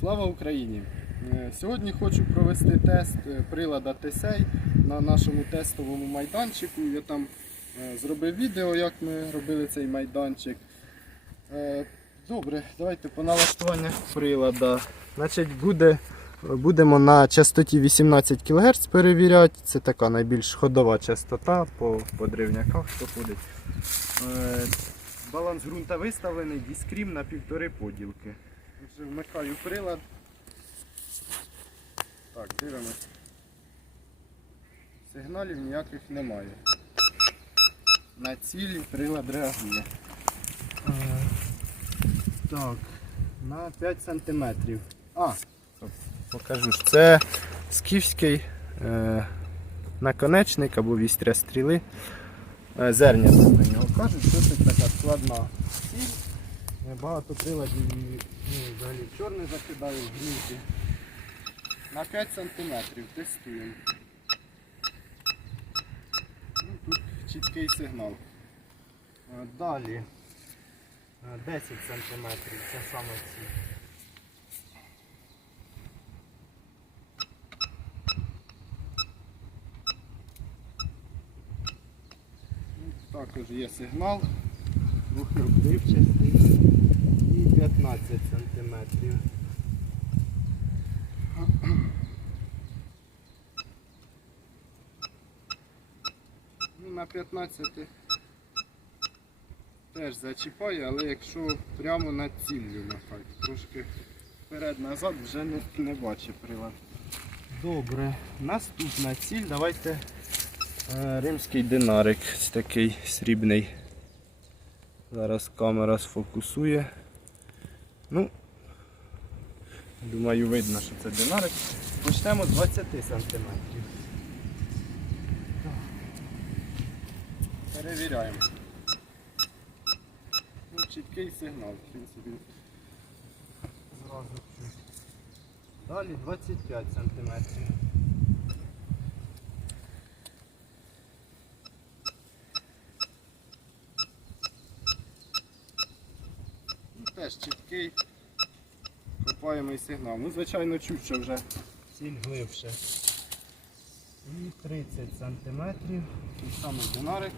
Слава Україні! Е, Сьогодні хочу провести тест е, прилада Тесей на нашому тестовому майданчику. Я там е, зробив відео, як ми робили цей майданчик. Добре, давайте по налаштуванню прилада. Значить, буде, будемо на частоті 18 кГц перевіряти. Це така найбільш ходова частота по, по древняках, що ходить. Баланс ґрунта виставлений, діскрім на півтори поділки. Вже вмикаю прилад. Так, дивимось. Сигналів ніяких немає. На цілі прилад реагує. Е, Так, на 5 сантиметрів. А, покажу. ж. Це скіфський е, наконечник або вістря стріли. Е, зерня на нього кажуть, що це така складна ціль. Е, Багато приладів ну, взагалі в чорне закидаю в ґрунті. На 5 сантиметрів тестуємо. Ну, тут чіткий сигнал. Е, Далі е, 10 сантиметрів, це саме ці. Ну, Також є сигнал, і 15 сантиметрів. Ну, на 15 теж зачіпає, але якщо прямо над ціллю нахай, трошки вперед-назад вже не, не бачить прилад. Добре, наступна ціль, давайте е, римський динарик, такий срібний. Зараз камера сфокусує. Ну, думаю, видно, що це динарик. Почнемо з 20 сантиметрів. Так. Перевіряємо. Ну, чіткий сигнал, в принципі. Зразу. Далі 25 сантиметрів. Ну, теж чіткий копаємий сигнал. Ну, звичайно, чуть, вже ціль глибше. І 30 сантиметрів. Той самий динарик.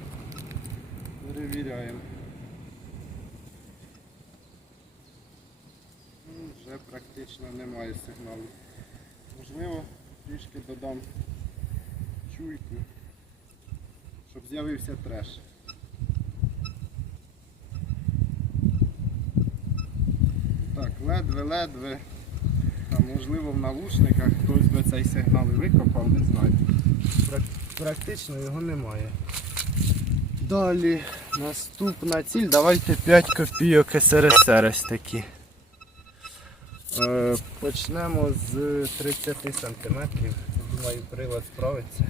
Перевіряємо. Ну, Вже практично немає сигналу. Можливо, трішки додам чуйку, щоб з'явився треш. Ледве-ледве. Можливо, в навушниках хтось би цей сигнал і викопав, не знаю. Практично його немає. Далі наступна ціль. Давайте 5 копійок СРСР ось такі. Е, Почнемо з 30 сантиметрів. Думаю, прилад справиться.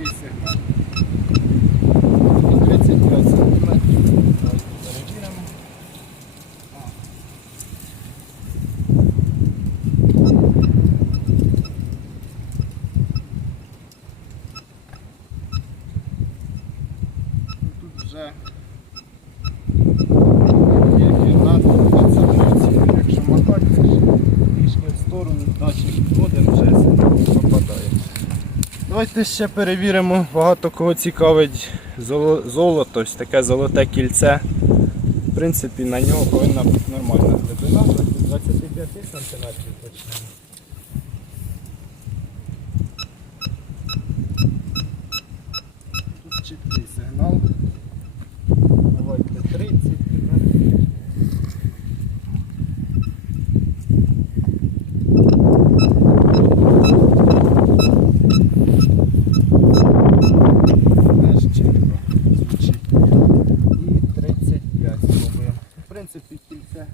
Peace. Давайте ще перевіримо, багато кого цікавить золото, ось таке золоте кільце. В принципі, на нього повинна бути нормальна глибина, 25 см почнемо. Тут чіткий сигнал. Давайте 30 тепер. Теж чітко звучить. І 35 спробуємо. В принципі, кільце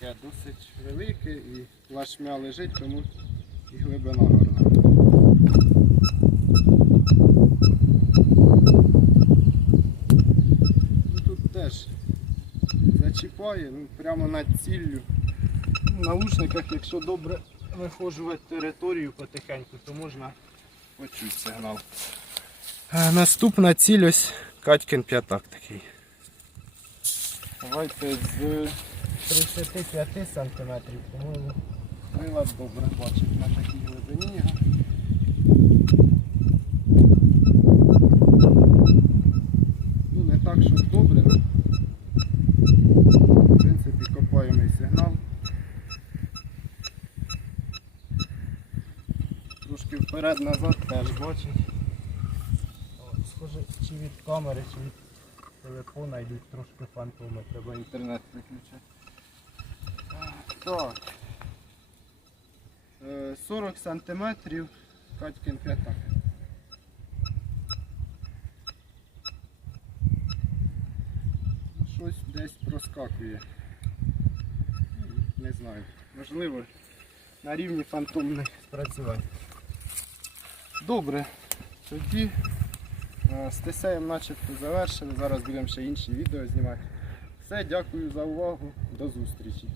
таке досить велике і плашмя лежить, тому і глибина гарна. Ну, тут теж зачіпає, ну, прямо над ціллю. В наушниках, якщо добре вихожувати територію потихеньку, то можна почути сигнал. Е, Наступна ціль ось Катькин п'ятак такий. Давайте з 35 см, по-моєму, прилад добре бачить на такій глибині. Ну, не так, що добре, ну, в принципі, копаємий сигнал. Трошки вперед-назад теж бачить. Схоже, чи від камери, чи від телефона йдуть трошки фантоми, треба інтернет виключати. Так. Е, 40 сантиметрів Катькин п'ятак. Щось десь проскакує. Не знаю. Можливо, на рівні фантомних спрацювань. Добре. Тоді е, з тесеєм начебто завершили. Зараз будемо ще інші відео знімати. Все, дякую за увагу. До зустрічі.